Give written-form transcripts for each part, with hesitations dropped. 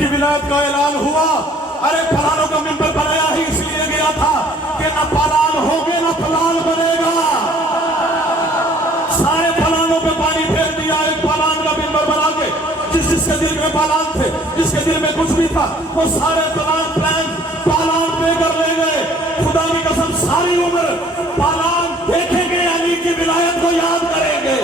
کی ولایت کا اعلان ہوا، ارے فلانوں کا منبر بنایا ہی اس لیے گیا تھا کہ نہ فلان ہوگے نہ فلان بنے گا۔ سارے فلانوں پہ پانی پھیر دیا، ایک فلان کا منبر بنا کے جس کے دل میں فلان تھے، جس کے دل میں کچھ بھی تھا، وہ سارے فلان پلان فلان دے کر لے گئے۔ خدا کی قسم ساری عمر فلان دیکھیں گے، علی کی ولایت کو یاد کریں گے۔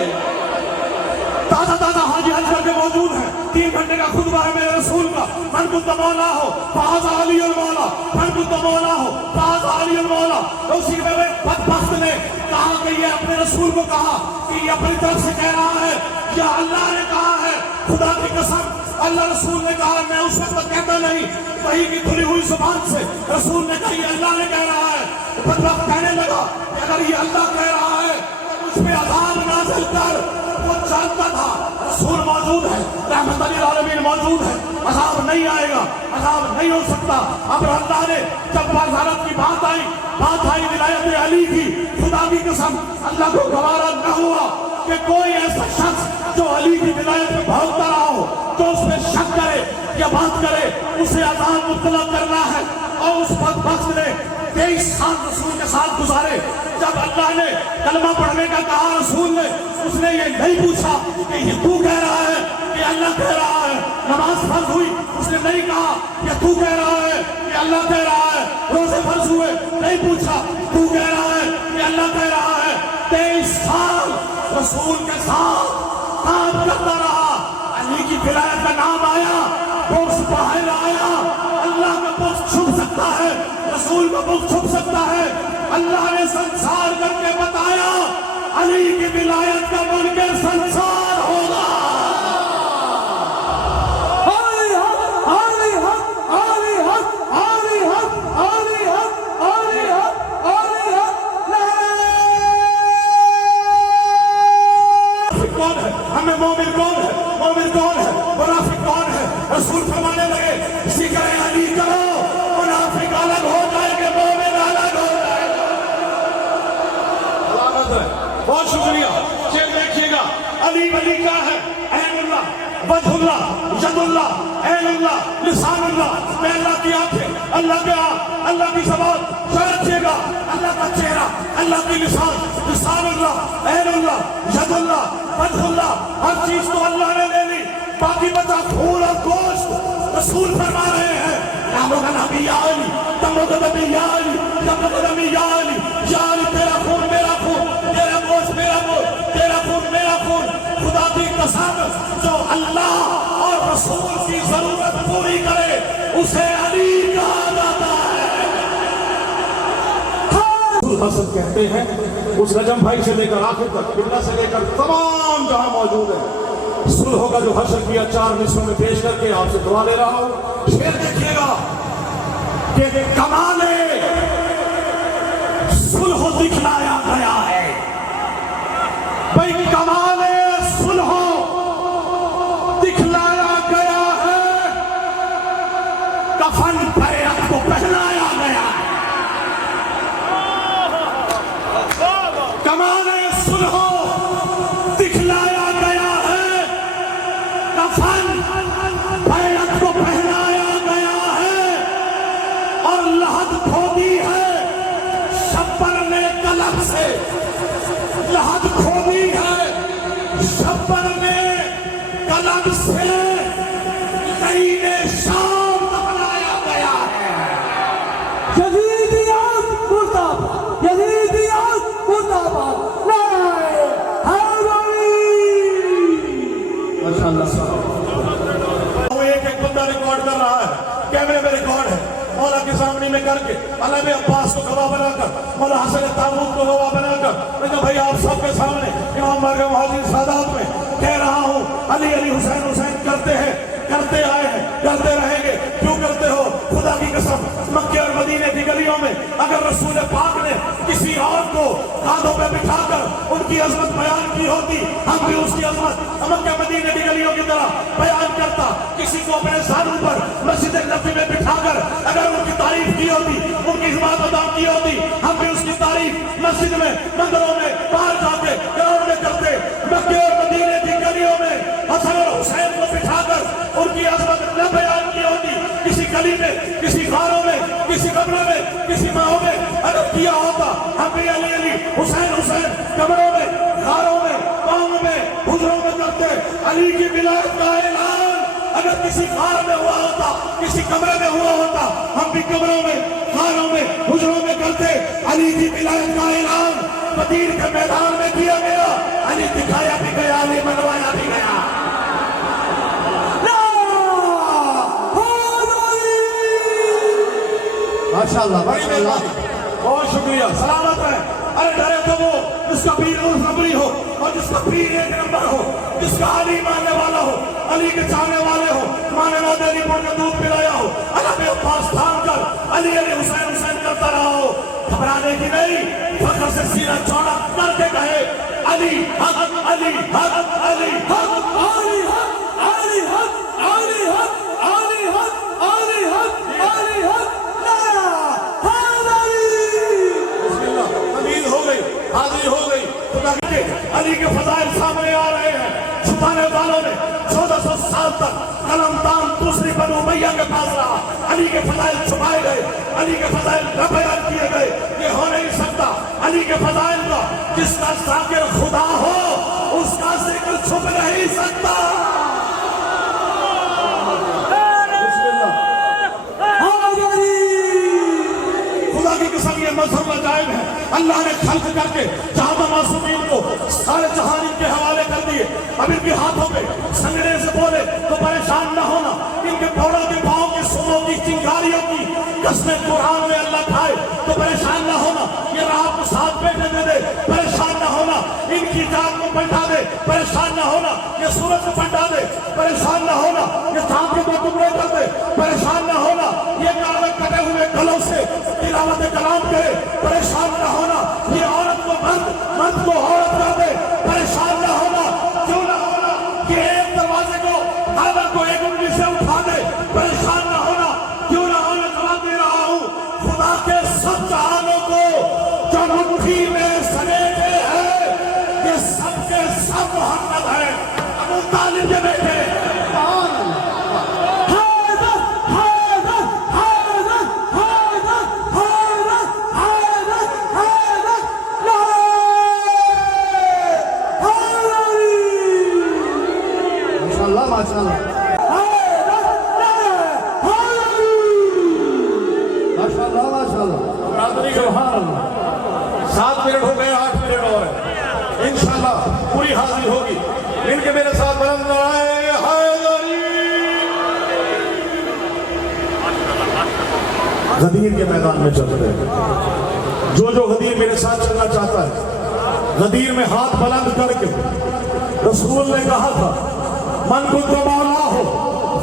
تازہ حاجی حج کر کے موجود ہیں، 3 گھنٹے کا خطبہ ہے میرے رسول کا، من کنت مولا ہو فہذا علی المولا، من کنت مولا ہو فہذا علی المولا۔ اسی میں بدبخت نے کہا کہ یہ اپنے رسول کو کہا کہ یہ اپنی طرف سے کہہ رہا ہے یا اللہ نے کہا ہے؟ خدا کی قسم اللہ رسول نے کہا، میں اس وقت کہتا نہیں، وحی کی کھلی ہوئی زبان سے رسول نے کہا یہ اللہ نے کہہ رہا ہے۔ بدبخت کہنے لگا کہ اگر یہ اللہ کہہ رہا ہے تو مجھ پہ عذاب نازل کر۔ وہ جانتا تھا رسول موجود ہے، رحمت للعالمین موجود ہے، عذاب نہیں آئے گا، عذاب نہیں ہو سکتا۔ اب اللہ نے جب بازارت کی بات آئی ولایت علی کی، خدا کی قسم اللہ کو گوارا نہ ہوا کہ کوئی ایسا شخص جو علی کی ولایت میں بھاگتا رہا ہو، جو اس میں شک کرے یا بات کرے، اسے عذاب مبتلا کرنا ہے۔ اور اس بدبخت نے 23 سال رسول کے ساتھ گزارے۔ جب اللہ نے کلمہ پڑھنے کا کہا رسول نے، اس نے یہ نہیں پوچھا کہ یہ تو کہہ رہا ہے کہ اللہ کہہ رہا ہے۔ نماز فرض ہوئی، اس نے نہیں کہا کہ تو کہہ رہا ہے کہ اللہ کہہ رہا ہے۔ روزے فرض ہوئے، نہیں پوچھا تو کہہ رہا ہے کہ اللہ کہہ رہا ہے۔ 23 سال رسول کے ساتھ کام کرتا رہا۔ علی کی ولایت کا نام آیا، بغض باہر آیا۔ اللہ کا بغض چھپ سکتا ہے، رسول کا بغض چھپ سکتا ہے۔ اللہ نے سنسار کر کے بتایا علی کی ولایت کا منکر سنسار ہوگا۔ علی حق، علی حق، علی حق، علی حق، علی حق، علی حق، علی حق۔ منافق کون ہے؟ ہمیں مومن کون ہے؟ مومن کون ہے؟ منافق کون ہے؟ رسول فرمانے لگے ذکر علی کرو، منافق الگ ہو جائے گے، مومن الگ ہو جائے گا۔ بہت شکریہ۔ چیز دیکھیے گا، علی ولی کیا ہے؟ عین اللہ، وجہ اللہ، ید اللہ، عین اللہ، لسان اللہ، میں اللہ کی آنکھیں، اللہ کے اللہ کی زبان، رکھیے گا اللہ کا چہرہ، اللہ کی لسان، لسان اللہ، عین اللہ، ید اللہ، وجہ اللہ، ہر چیز تو اللہ نے لے لی، باقی بچا پھول اور گوشت۔ رسول فرما رہے ہیں نامو کا نبی یا علی، تمو کا نبی یا علی، تمو کا نبی یا علی، یا علی تیرا خون میرا خون، تیرا گوشت میرا گوشت، تیرا خون میرا خون۔ خدا کی قسم جو اللہ اور رسول کی ضرورت پوری کرے اسے علی کہا جاتا ہے۔ حسن کہتے ہیں اس نجم بھائی سے لے کر آخر تک، قبلہ سے لے کر تمام جہاں موجود ہیں، صلح کا جو حشر کیا 4 مصروں میں پیش کر کے آپ سے دعا لے رہا ہوں۔ پھر دیکھیے گا کہ کمال صلح دکھلایا گیا ہے۔ بھائی کمال صلح دکھلایا گیا ہے، کفن بیعت کو پہنایا گیا ہے۔ کمال صلح دکھلایا گیا ہے، کفن بیعت کو پہنایا گیا ہے، اور لحد کھودی ہے شبر نے قلم سے، لحد کھودی ہے شبر نے قلم سے، لعین شام بنایا گیا ہے۔ یزیدیت مردہ باد، یزیدیت مردہ باد، نعرہ حیدری۔ ماشاءاللہ صاحب ایک بندہ ریکارڈ کر رہا ہے، کیمرے میں ریکارڈ ہے، مولا کے سامنے میں کر کے علامہ عباس کو گواہ بنا کر، مولا حسن تابوت کو گواہ بنا کر، میں تو بھائی آپ سب کے سامنے امام بارگاہ مہاجرین سادات میں کہہ رہا ہوں، علی علی حسین حسین کرتے ہیں، کرتے آئے ہیں، کرتے رہیں گے۔ کیوں کرتے ہو؟ خدا کی قسم مکے اور مدینے کی گلیوں میں اگر رسول پاک نے کسی اور کو کاندھوں پہ بٹھا کر ان کی عظمت بیان کی ہوتی، ہم بھی اس کی عظمت مکہ مدینے کی گلیوں کی طرح بیان کرتا۔ کسی کو اپنے سانوں پر مسجد نبوی میں بٹھا کر اگر ان کی تعریف کی ہوتی، ان کی عظمت ادا کی ہوتی، ہم بھی اس کی تعریف مسجد میں، مندروں میں، باہر جا کے گراؤنڈ میں کرتے۔ مکے اور مدینے کی گلیوں میں حسن اور حسین کو بٹھا کر ان کی عظمت نہ بیان کی ہوتی، مسجد میں، کسی غاروں میں، کسی قبروں میں، کسی ماہوں میں اگر کیا ہوتا، ہم بھی علی علی حسین حسین قبروں میں، غاروں میں، ماہوں میں، حجروں میں کرتے۔ علی کی ولایت کا اعلان اگر کسی غار میں ہوا ہوتا، کسی کمرے میں ہوا ہوتا، ہم بھی قبروں میں، غاروں میں، حجروں میں کرتے۔ علی کی ولایت کا اعلان بدیر کے میدان میں کیا گیا، علی دکھایا بھی گیا، علی منوایا بھی گیا۔ ماشاءاللہ بڑی مہربانی، بہت شکریہ، سلامت ہے۔ ارے ڈرے تو وہ جس کا پیر روزنبری ہو اور جس کا پیر ایک نمبر ہو، جس کا علی ماننے والا ہو، علی کے چاہنے والے ہو، مانے نہ دینی پر نے دودھ پلایا ہو، اللہ کے پاس تھام کر علی علی حسین حسین کرتا رہا ہو، گھبرانے کی نہیں، فخر سے سینہ چوڑا کر کے کہے علی حق، علی حق، علی حق، علی حق، علی حق، علی حق، علی حق، علی حق، علی حق، حاضری ہو گئی۔ خدا کے علی کے فضائل سامنے آ رہے ہیں۔ چھپانے والوں نے 1400 سال تک قلم تام دوسری بنو امیہ کے پاس رہا، علی کے فضائل چھپائے گئے، علی کے فضائل نہ بیان کیے گئے۔ یہ ہو نہیں سکتا علی کے فضائل کا، جس کا ذاکر خدا ہو اس کا ذکر چھپ نہیں سکتا۔ خدا کی قسم یہ مذہب عجائب ہے۔ اللہ نے خلق کر کے جہاں معصومین کو سارے جہان ان کے حوالے کر دیے۔ اب ان کے ہاتھوں پہ سنگڑے سے بولے تو پریشان نہ ہونا، ان کے پوڑوں کے پاؤں کی سنوں کی چنگاریوں کی قسمیں قرآن میں اللہ کھائے تو پریشان نہ ہونا، یہ رات کو ساتھ بیٹھے دے دے پریشان نہ ہونا، ان کی جان کو پلٹا دے پریشان نہ ہونا، یہ سورج کو پلٹا دے پریشان نہ ہونا، یہ چاند کے دو ٹکڑے کر دے پریشان نہ ہونا، یہ کاغذ کٹے ہوئے گلوں سے تلاوت کلام کرے پریشان نہ ہونا، یہ عورت کو مرد، مرد کو عورت کر دے پریشان نہ ہونا، کیوں نہ ہونا کہ ایک دروازے کو کاغذ کو ایک انگلی سے اٹھا دے پریشان نہ ہونا، کیوں نہ ہونا۔ جواب دے رہا ہوں خدا کے سب جہانوں کو جو مٹھی میں سمیٹے ہیں، یہ سب کے سب محمد ہیں، ابو طالب کے بیٹے۔ سات منٹ ہو گئے، 8 منٹ اور ہے، انشاءاللہ پوری حاضری ہوگی۔ مل کے میرے ساتھ بلند آئے حیدری۔ غدیر کے میدان میں چلتے ہیں، جو غدیر میرے ساتھ چلنا چاہتا ہے، غدیر میں ہاتھ بلند کر کے رسول نے کہا تھا من کنت مولا ہو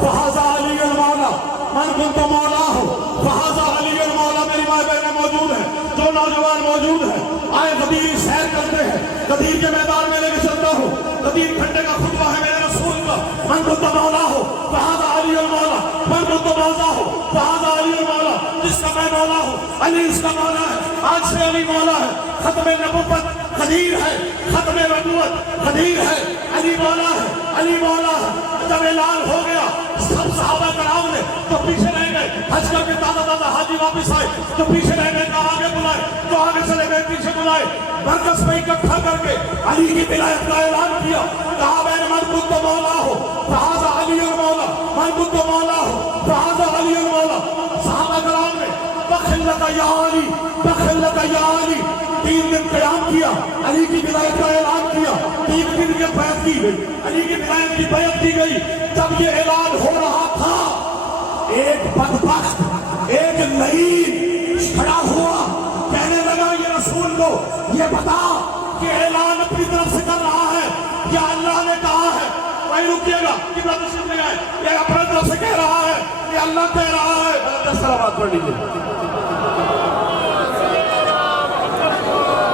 فہذا علی المولا، من کنت مولا ہو فہذا علی المولا۔ میری ماں بہنیں موجود ہیں، جو نوجوان موجود ہیں، آئے غدیر سیر کرتے ہیں، غدیر کے میدان میں لے کے چلتا ہوں۔ غدیر گھنٹے کا خطبہ ہے میرے رسول کا، من کنت مولا ہو فہذا علی المولا، من کنت مولا ہو فہذا علی المولا۔ جس کا میں مولا ہوں علی اس کا مولا ہے، آج سے علی مولا ہے۔ ختم نبوت غدیر ہے، ختم نبوت غدیر ہے، علی مولا ہے، علی مولا ہے۔ جب اعلان ہو گیا سب صحابہ کرام نے تو پیچھے رہ گئے، حج کر کے تازہ حاجی واپس آئے تو پیچھے رہ گئے، کہا آگے بلائے تو آگے چلے گئے، پیچھے بلائے، مرکز میں اکٹھا کر کے علی کی ولایت کا اعلان کیا، کہا میں من کنت مولا ہو فہذا علی المولا، من کنت مولا ہو فہذا علی المولا۔ صحابہ کرام نے بخل لک یا علی، بخل لک یا علی، 3 دن قیام کیا، علی کی ولایت کا اعلان کیا، 3 دن کی بیعت کی گئی، علی کی ولایت کی بیعت کی گئی۔ جب یہ اعلان ہو رہا تھا ایک بدبخت، ایک لعین کھڑا ہوا، کہنے لگا یہ رسول کو یہ بتا کہ اعلان اپنی طرف سے کر رہا ہے یا اللہ نے کہا ہے؟ وہیں رکیے گا کہ تشریف لے آئے، یہ اپنے طرف سے کہہ رہا ہے کہ اللہ کہہ رہا ہے؟ 10 سلامات پڑھ لیجیے۔